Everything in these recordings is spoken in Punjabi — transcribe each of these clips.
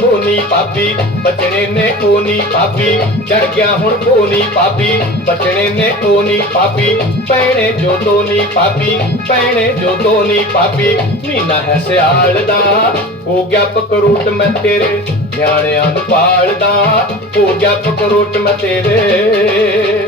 ਗਿਆ ਪਾਪੀ ਬਚਣੇ ਨੇ ਉਹ ਪਾਪੀ ਚੜ ਗਿਆ ਹੁਣ ਉਹ ਪਾਪੀ ਬਚਣੇ ਨੇ ਉਹ ਪਾਪੀ ਪੈਣੇ ਜੋ ਦੋ ਨਹੀਂ ਪਾਪੀ ਪੈਣੇ ਜੋ ਦੋ ਨਹੀਂ ਪਾਪੀ ਮਹੀਨਾ ਹੈ ਸਿਆਲ ਦਾ, ਹੋ ਗਿਆ ਪਕਰੂਟ ਮੈਂ ਤੇਰੇ ਨਿਆਣਿਆਂ ਨੂੰ ਪਾਲਦਾ, ਹੋ ਗਿਆ ਪਕਰੂਟ ਮੈਂ ਤੇਰੇ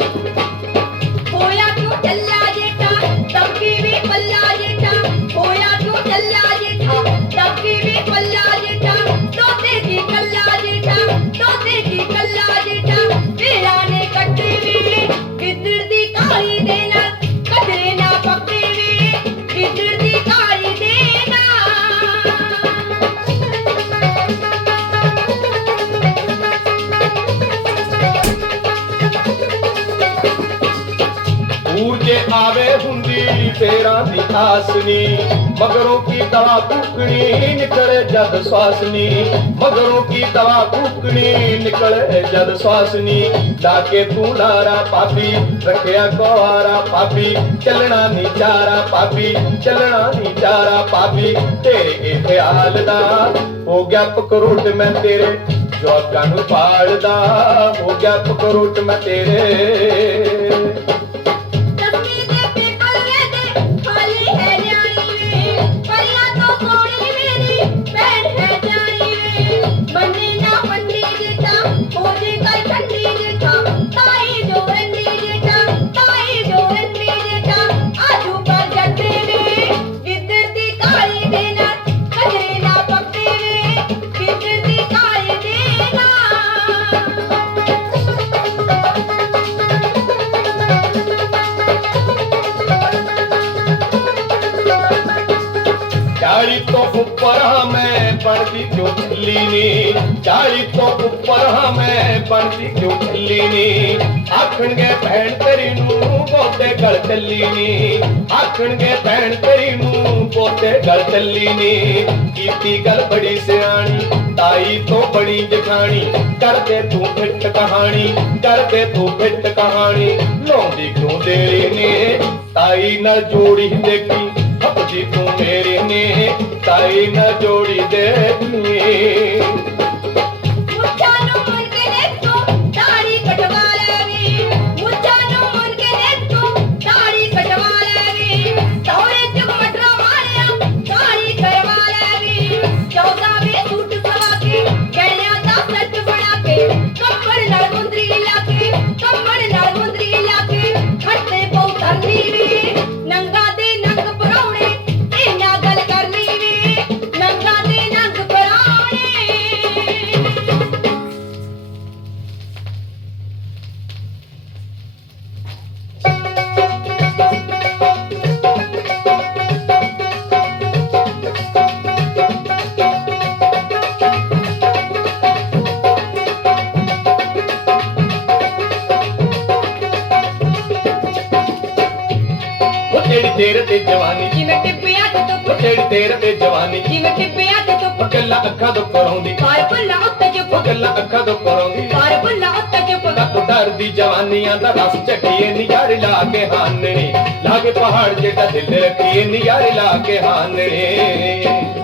ਦੂਰ ਜੇ ਆਵੇ ਹੁੰਦੀ ਫੇਰਾਂ ਦੀ ਆਸਨੀ, ਮਗਰੋਂ ਕੀ ਦਵਾ ਕੁਕਣੀ ਨਿਕਲੇ ਜਦ ਸਵਾਸਨੀ, ਮਗਰੋਂ ਕੀ ਦਵਾ ਕੁਕਣੀ ਨਿਕਲੇ ਜਦ ਸਵਾਸਨੀ। ਲਾ ਤੂੰ ਲਾਰਾ ਪਾਪੀ ਰੱਖਿਆ ਕੁਆਰਾ ਪਾਪੀ ਚੱਲਣਾ ਨੀ ਚਾਰਾ ਪਾਪੀ ਚੱਲਣਾ ਨੀ ਚਾਰਾ ਪਾਪੀ ਤੇਰੇ ਇਹ ਖਿਆਲ ਦਾ ਹੋ ਗਿਆ ਪਕਰੋਟ ਮੈਂ ਤੇਰੇ ਜਵਾਕਾਂ ਨੂੰ ਪਾਲਦਾ, ਹੋ ਗਿਆ ਪਕਰੋਟ ਮੈਂ ਤੇਰੇ। ਚਾਲੀ ਤੋਂ ਉੱਪਰ ਹਾਂ ਮੈਂ ਬਣਦੀ ਕਿਉਂ ਚੱਲੀ ਨੀ? ਚਾਲੀ ਤੋਂ ਉੱਪਰ ਹਾਂ ਮੈਂ ਬਣਦੀ ਕਿਉਂ ਚੱਲੀ ਨੀ? ਆਖਣਗੇ ਭੈਣ ਤੇਰੀ ਨੂੰ ਪੋਤੇ ਗਲ ਚੱਲੀ ਨੀ। ਆਖਣਗੇ ਭੈਣ ਤੇਰੀ ਨੂੰ ਪੋਤੇ ਗਲ ਚੱਲੀ ਨੀ। ਕੀਤੀ ਗੱਲ ਬੜੀ ਸਿਆਣੀ, ਤਾਈ ਤੋਂ ਬੜੀ ਜਖਾਣੀ ਕਰਦੇ ਤੂੰ ਫਿੱਟ ਕਹਾਣੀ, ਕਰਦੇ ਤੂੰ ਫਿੱਟ ਕਹਾਣੀ। ਲਾਉਂਦੀ ਕਿਉਂ ਤੇਰੀ ਨੇ? ਤਾਈ ਨਾਲ ਜੋੜੀ ਦੇਖੀ ਹੱਪਦੀ ਤੂੰ ਮੇਰੇ ਨੇ ਤਾਈ ਨਾਲ ਤੇਰੇ ਤੇ ਜਵਾਨੀ। ਜਿਵੇਂ ਟਿੱਪਿਆ ਤੇ ਧੁੱਪ ਜਿਹੜੀ ਤੇਰੇ ਤੇ ਜਵਾਨੀ। ਜਿਵੇਂ ਟਿੱਪਿਆ ਤੇ ਉਹ ਗੱਲਾਂ ਅੱਖਾਂ ਤੋਂ ਕਰਾਉਂਦੀ ਕਾਰ ਭੁੱਲਾ ਉੱਤੇ ਉਹ ਗੱਲਾਂ ਅੱਖਾਂ ਤੋਂ ਕਰਾਉਂਦੀ ਕਾਰ ਭੁੱਲਾ ਉੱਤੇ ਚੁੱਪ। ਤੱਕ ਡਰਦੀ ਜਵਾਨੀਆਂ ਦਾ ਰਸ ਚੱਕੀਏ ਨਿਆਰੇ ਲਾ ਕੇ ਹਾਨਣੇ। ਲਾ ਕੇ ਪਹਾੜ ਜਿਹੜਾ ਦਿਲ ਰੱਖੀਏ ਨਿਆਰੇ ਲਾ ਕੇ ਹਾਨਣੇ।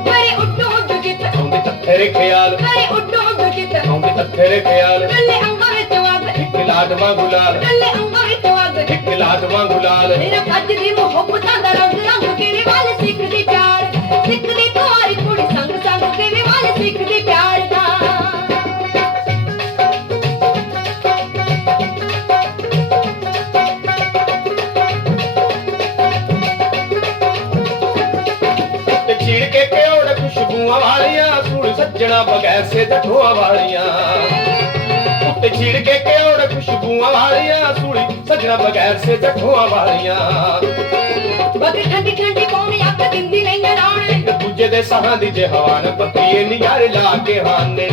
ਕਰੇ ਉੱਡੋ ਉੱਡੋ ਜਿੱਤ ਆਉਂਦੇ ਤੇਰੇ ਖਿਆਲ। ਕਰੇ ਉੱਡੋ ਉੱਡੋ ਜਿੱਤ ਆਉਂਦੇ ਤੇਰੇ ਖਿਆਲ। ਕੱਲੇ ਅੰਗਾਂ ਵਿੱਚ ਵਗ ਇੱਕ ਲਾਡਵਾ ਗੁਲਾਲ। ਕੱਲੇ ਅੰਗਾਂ ਵਿੱਚ ਵਗ ਇੱਕ ਲਾਡਵਾ ਗੁਲਾਲ ਮੇਰਾ ਕੱਜ ਦੀ ਮੁਹੱਬਤਾਂ ਦਾ ਰੰਗ ਰੰਗ ਕਿਰੇ ਵਾਲ ਸਿੱਖਦੀ ਪਿਆਰ ਸਿੱਖਦੀ ਕੁਆਰੀ ਕੁੜੀ ਸੰਗ ਸੰਗ ਕਿਰੇ ਵਾਲ ਸਿੱਖਦੀ ਪਿਆਰ ਦਾ। ਤੇ ਛਿੜ ਕੇ ਕਿਉੜ ਖੁਸ਼ਬੂਆਂ ਵਾਲੀਆਂ ਸੂੜ ਸੱਜਣਾ ਬਗੈਰ ਸੇ ਜਠੋਆਂ ਵਾਲੀਆਂ। ਉੱਤੇ ਛਿੜ ਕੇ ਕਿਉੜ ਖੁਸ਼ਬੂਆਂ ਵਾਲੀਆਂ ਸੂੜੀ ਸੱਜਣਾ ਬਗੈਰ ਸੇ ਜਠੋਆਂ ਵਾਲੀਆਂ। ਬਗ ਠੰਡੀ ਠੰਡੀ ਪੌਣੀ ਅੱਖ ਦਿੰਦੀ ਨਹੀਂ ਇੱਕ ਦੂਜੇ ਦੇ ਸਾਹਾਂ ਦੀ ਜੇ ਹਵਾ ਨਾ ਪੱਕੀਏ ਨਿਆਰੇ ਲਾ ਕੇ ਹਾਨਣੇ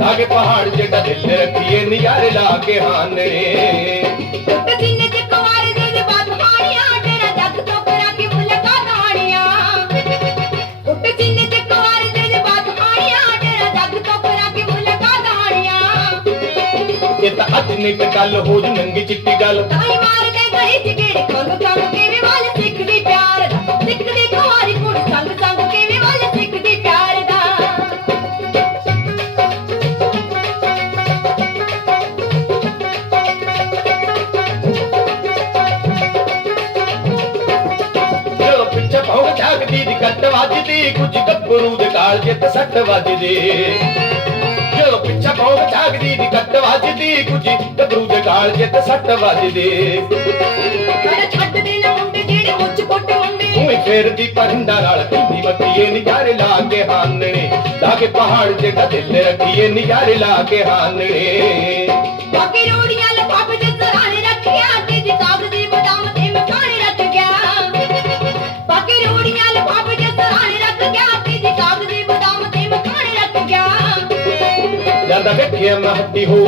ਲਾਗੇ ਪਹਾੜ ਜਿਹੜਾ ਦਿਲ ਰੱਖੀਏ ਨਿਆਰੇ ਲਾ ਕੇ ਹਾਨਣੇ ਦਿਨ ਇੱਕ ਗੱਲ ਹੋ ਜੂ ਨੰਗੀ ਚਿੱਟੀ ਗੱਲ। ਤਾਈ ਮਾਰਦੇ ਗਏ ਜਿਗੜੇ ਕੋਲ ਕੰਮ ਕਿਵੇਂ ਵਾਲ ਸਿੱਖਦੀ ਪਿਆਰ ਸਿੱਖਦੀ ਕੁਵਾਰੀ ਕੁੜ ਸੰਗ ਸੰਗ ਕਿਵੇਂ ਵਾਲ ਸਿੱਖਦੀ ਪਿਆਰ ਦਾ। ਜਦੋਂ ਪਿੱਛੇ ਭੌਂ ਜਾਗਦੀ ਦੀ ਕੱਟ ਵੱਜਦੀ ਕੁਝ ਗੱਭਰੂ ਦੇ ਕਾਲ ਜੇ ਸੱਟ ਵੱਜਦੀ। ਵੱਜਦੀ ਕੁਝ ਗੱਭਰੂ ਦੇ ਕਾਲ ਜਿੱਤ ਸੱਟ ਵੱਜਦੀ। ਕਰ ਛੱਡ ਦੇ ਨਾ ਮੁੰਡੇ ਜਿਹੜੇ ਉੱਚ ਪੁੱਟ ਮੁੰਡੇ। ਉਵੇਂ ਫੇਰਦੀ ਪਰਿੰਦਾ ਨਾਲ ਪਿੰਦੀ ਬੱਤੀਏ ਨਿਗਾਰੇ ਲਾ ਕੇ ਹਾਨਣੇ। ਲਾ ਕੇ ਪਹਾੜ ਤੇ ਗਦਿਲ ਰੱਖੀਏ ਨਿਗਾਰੇ ਲਾ ਕੇ ਹਾਨਣੇ। ਬਾਕੀ ਰੋੜੀਆਂ ਚ ਜਦ ਵੇਖਿਆ ਮੈਂ ਹੱਟੀ ਹੋ